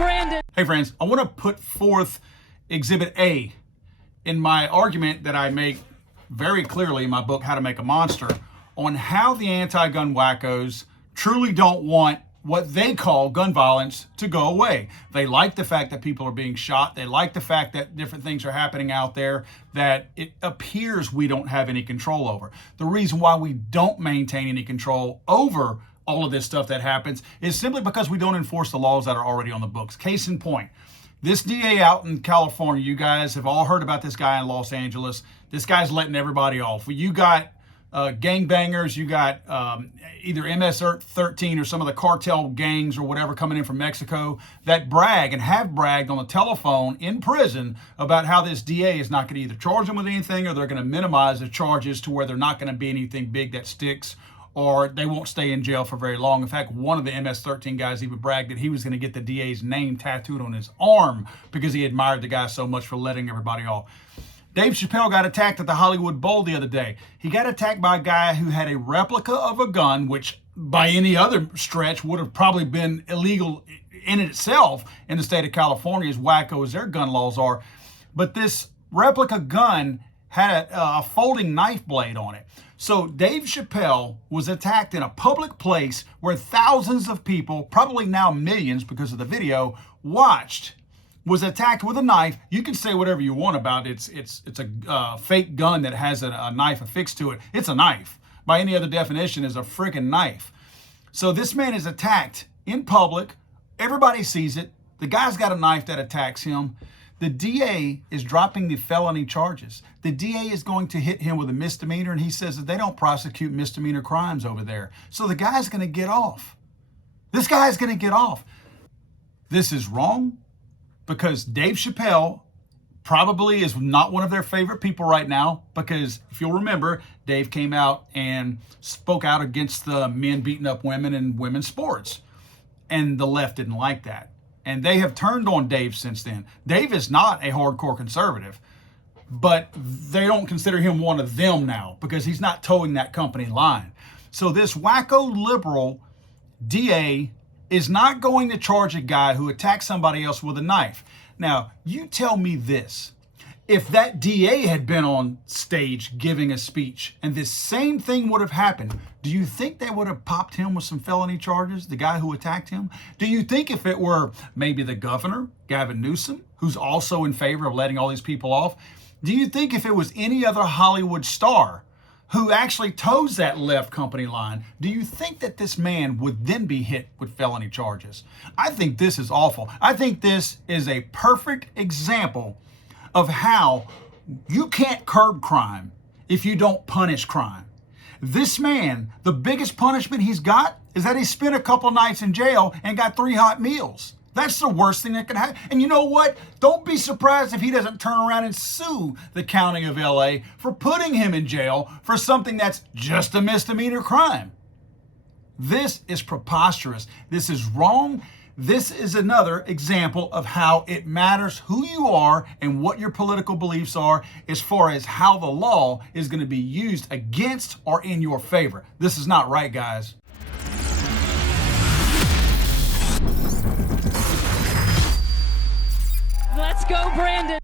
Brandon. Hey friends, I want to put forth Exhibit A in my argument that I make very clearly in my book, How to Make a Monster, on how the anti-gun wackos truly don't want what they call gun violence to go away. They like the fact that people are being shot. They like the fact that different things are happening out there that it appears we don't have any control over. The reason why we don't maintain any control over all of this stuff that happens is simply because we don't enforce the laws that are already on the books. Case in point, this DA out in California, you guys have all heard about this guy in Los Angeles. This guy's letting everybody off. You got gangbangers, you got either MS-13 or some of the cartel gangs or whatever coming in from Mexico that brag and have bragged on the telephone in prison about how this DA is not going to either charge them with anything or they're going to minimize the charges to where they're not going to be anything big that sticks, or they won't stay in jail for very long. In fact, one of the MS-13 guys even bragged that he was going to get the DA's name tattooed on his arm because he admired the guy so much for letting everybody off. Dave Chappelle got attacked at the Hollywood Bowl the other day. He got attacked by a guy who had a replica of a gun, which by any other stretch would have probably been illegal in itself in the state of California, as wacko as their gun laws are. But this replica gun had a folding knife blade on it. So Dave Chappelle was attacked in a public place where thousands of people, probably now millions because of the video, watched, was attacked with a knife. You can say whatever you want about it. It's a fake gun that has a knife affixed to it. It's a knife. By any other definition, is a freaking knife. So this man is attacked in public. Everybody sees it. The guy's got a knife that attacks him. The DA is dropping the felony charges. The DA is going to hit him with a misdemeanor, and he says that they don't prosecute misdemeanor crimes over there. So the guy's going to get off. This guy's going to get off. This is wrong because Dave Chappelle probably is not one of their favorite people right now, because if you'll remember, Dave came out and spoke out against the men beating up women in women's sports, and the left didn't like that. And they have turned on Dave since then. Dave is not a hardcore conservative, but they don't consider him one of them now because he's not towing that company line. So this wacko liberal DA is not going to charge a guy who attacked somebody else with a knife. Now, you tell me this. If that DA had been on stage giving a speech and this same thing would have happened, do you think they would have popped him with some felony charges, the guy who attacked him? Do you think if it were maybe the governor, Gavin Newsom, who's also in favor of letting all these people off, do you think if it was any other Hollywood star who actually toes that left company line, do you think that this man would then be hit with felony charges? I think this is awful. I think this is a perfect example of how you can't curb crime if you don't punish crime. This man, the biggest punishment he's got is that he spent a couple nights in jail and got 3 hot meals. That's the worst thing that could happen. And you know what? Don't be surprised if he doesn't turn around and sue the county of LA for putting him in jail for something that's just a misdemeanor crime. This is preposterous. This is wrong. This is another example of how it matters who you are and what your political beliefs are as far as how the law is going to be used against or in your favor. This is not right, guys. Let's go, Brandon.